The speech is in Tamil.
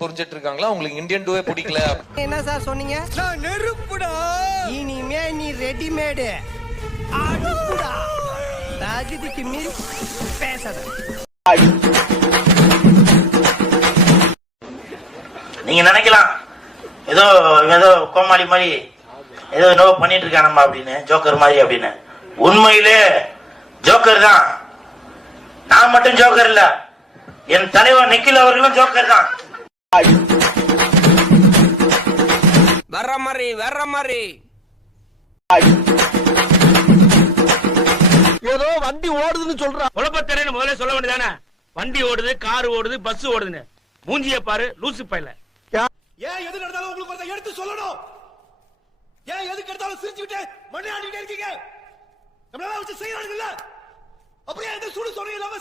புரிஞ்சிட்டு இருக்காங்களா உங்களுக்கு இந்தியன் டூவே பிடிக்கல? என்ன சார் சொன்னீங்க? நான் நெருப்புடா. இனிமே நீ ரெடிமேடு அடுப்புடா. ராஜிதிக்கு மீறி பேசாத. நீங்க நினைக்கலாம் ஏதோ ஏதோ கோமாளி மாதிரி ஏதோ என்னவோ பண்ணிட்டு இருக்கானம்மா அப்படின்னு, ஜோக்கர் மாதிரி அப்படின்னு. உண்மையிலே ஜோக்கர் தான். நான் மட்டும் ஜோக்கர் இல்ல, என் தலைவர் நிக்கில் அவர்களும் ஜோக்கர் தான். வர்ற மாதிரி ஏதோ வண்டி ஓடுதுன்னு சொல்றான். குழப்பத்தரேன்னு முதல்ல சொல்ல வேண்டியதானே? வண்டி ஓடுது, கார் ஓடுது, பஸ் ஓடுதுன்னு. மூஞ்சிய பாரு, லூசு பையல. ஏன் எது நடந்தாலும் உங்களுக்கு ஒருத்தர் எடுத்து சொல்லணும்? ஏன் எதுக்கு எடுத்தாலும் சிரிச்சுக்கிட்டு மண்ணையாடிக்கிட்டே இருக்கீங்க? நம்மளால வச்சு செய்யறானுங்கல்ல, அப்படியே எந்த சுடு சொன்ன இல்லாம